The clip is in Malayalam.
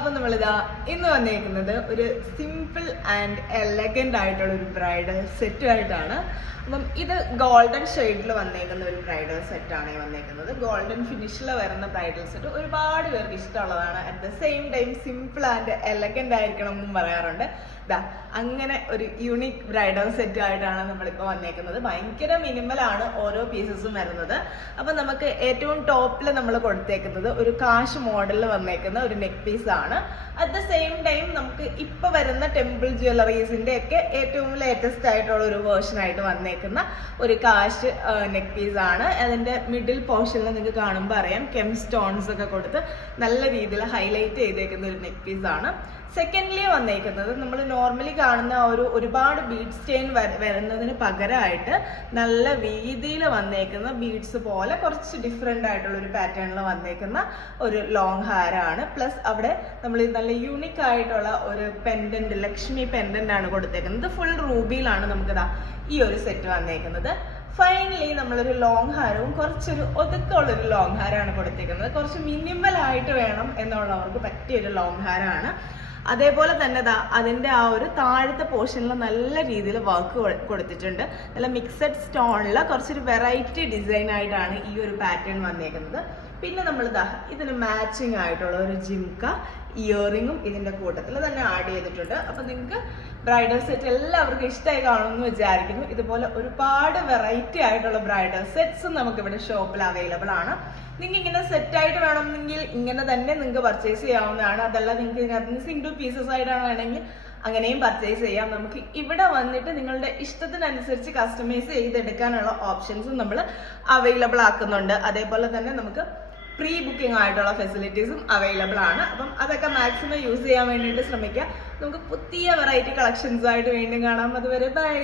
അപ്പൊ നമ്മളിതാ ഇന്ന് വന്നേക്കുന്നത് ഒരു സിമ്പിൾ ആൻഡ് എലഗന്റ് ആയിട്ടുള്ള ഒരു ബ്രൈഡൽ സെറ്റുമായിട്ടാണ്. അപ്പം ഇത് ഗോൾഡൻ ഷെയ്ഡിൽ വന്നേക്കുന്ന ഒരു ബ്രൈഡൽ സെറ്റാണ് വന്നേക്കുന്നത്. ഗോൾഡൻ ഫിനിഷിൽ വരുന്ന ബ്രൈഡൽ സെറ്റ് ഒരുപാട് പേർക്ക് ഇഷ്ടമുള്ളതാണ്. At the same time simple and elegant ആയിരിക്കണം എന്നും പറയാറുണ്ട്. അങ്ങനെ ഒരു യൂണിക് ബ്രൈഡൽ സെറ്റ് ആയിട്ടാണ് നമ്മളിപ്പോൾ വന്നേക്കുന്നത്. ഭയങ്കര മിനിമലാണ് ഓരോ പീസസും വരുന്നത്. അപ്പം നമുക്ക് ഏറ്റവും ടോപ്പിൽ നമ്മൾ കൊടുത്തേക്കുന്നത് ഒരു കാശ് മോഡലിൽ വന്നേക്കുന്ന ഒരു നെക്ക് പീസ് ആണ്. അറ്റ് ദ സെയിം ടൈം നമുക്ക് ഇപ്പൊ വരുന്ന ടെമ്പിൾ ജ്വല്ലറീസിന്റെ ഒക്കെ ഏറ്റവും ലേറ്റസ്റ്റ് ആയിട്ടുള്ള ഒരു വേർഷൻ ആയിട്ട് വന്നേക്കുന്ന ഒരു കാശ് നെക്ക് പീസ് ആണ്. അതിന്റെ മിഡിൽ പോർഷനിൽ നിങ്ങൾക്ക് കാണുമ്പോൾ അറിയാം കെം സ്റ്റോൺസ് ഒക്കെ കൊടുത്ത് നല്ല രീതിയിൽ ഹൈലൈറ്റ് ചെയ്തേക്കുന്ന ഒരു നെക്ക് പീസ് ആണ്. സെക്കൻഡ്ലി വന്നേക്കുന്നത് നമ്മൾ നോർമലി കാണുന്ന ഒരുപാട് ബീഡ് സ്റ്റെയിൻ വരുന്നതിന് പകരമായിട്ട് നല്ല വീതിയിൽ വന്നേക്കുന്ന ബീഡ്സ് പോലെ കുറച്ച് ഡിഫറെൻ്റ് ആയിട്ടുള്ള ഒരു പാറ്റേണിൽ വന്നേക്കുന്ന ഒരു ലോങ് ഹാരമാണ്. പ്ലസ് അവിടെ നമ്മൾ നല്ല യൂണിക് ആയിട്ടുള്ള ഒരു പെൻഡന്റ്, ലക്ഷ്മി പെൻഡന്റ് ആണ് കൊടുത്തേക്കുന്നത്. ഫുൾ റൂബിയിലാണ് നമുക്കിതാ ഈ ഒരു സെറ്റ് വന്നേക്കുന്നത്. ഫൈനലി നമ്മളൊരു ലോങ് ഹാരവും കുറച്ചൊരു ഒതുക്കമുള്ളൊരു ലോങ് ഹാരമാണ് കൊടുത്തേക്കുന്നത്. കുറച്ച് മിനിമൽ ആയിട്ട് വേണം എന്നുള്ളവർക്ക് പറ്റിയൊരു ലോങ് ഹാരമാണ്. അതേപോലെ തന്നെ അതിന്റെ ആ ഒരു താഴത്തെ പോർഷനിൽ നല്ല രീതിയിൽ വർക്ക് കൊടുത്തിട്ടുണ്ട്. നല്ല മിക്സഡ് സ്റ്റോണിൽ കുറച്ചൊരു വെറൈറ്റി ഡിസൈൻ ആയിട്ടാണ് ഈ ഒരു പാറ്റേൺ വന്നേക്കുന്നത്. പിന്നെ നമ്മൾ ഇതിന് മാച്ചിങ് ആയിട്ടുള്ള ഒരു ജിംക ഇയറിങ്ങും ഇതിന്റെ കൂട്ടത്തിൽ തന്നെ ആഡ് ചെയ്തിട്ടുണ്ട്. അപ്പൊ നിങ്ങൾക്ക് ബ്രൈഡൽ സെറ്റ് എല്ലാവർക്കും ഇഷ്ടമായി കാണുമെന്ന് വിചാരിക്കുന്നു. ഇതുപോലെ ഒരുപാട് വെറൈറ്റി ആയിട്ടുള്ള ബ്രൈഡൽ സെറ്റ്സും നമുക്ക് ഇവിടെ ഷോപ്പിൽ അവൈലബിൾ ആണ്. നിങ്ങൾക്ക് ഇങ്ങനെ സെറ്റ് ആയിട്ട് വേണമെന്നെങ്കിൽ ഇങ്ങനെ തന്നെ നിങ്ങൾക്ക് പർച്ചേസ് ചെയ്യാവുന്നതാണ്. അതല്ല നിങ്ങൾക്ക് ഇതിനകത്ത് സിംഗിൾ പീസസ് ആയിട്ടാണ് വേണമെങ്കിൽ അങ്ങനെയും പർച്ചേസ് ചെയ്യാം. നമുക്ക് ഇവിടെ വന്നിട്ട് നിങ്ങളുടെ ഇഷ്ടത്തിനനുസരിച്ച് കസ്റ്റമൈസ് ചെയ്തെടുക്കാനുള്ള ഓപ്ഷൻസും നമ്മൾ അവൈലബിൾ ആക്കുന്നുണ്ട്. അതേപോലെ തന്നെ നമുക്ക് പ്രീ ബുക്കിംഗ് ആയിട്ടുള്ള ഫെസിലിറ്റീസും അവൈലബിൾ ആണ്. അപ്പം അതൊക്കെ മാക്സിമം യൂസ് ചെയ്യാൻ വേണ്ടിയിട്ട് ശ്രമിക്കുക. നമുക്ക് പുതിയ വെറൈറ്റി കളക്ഷൻസ് ആയിട്ട് വീണ്ടും കാണാം. അതുവരെ ബൈ.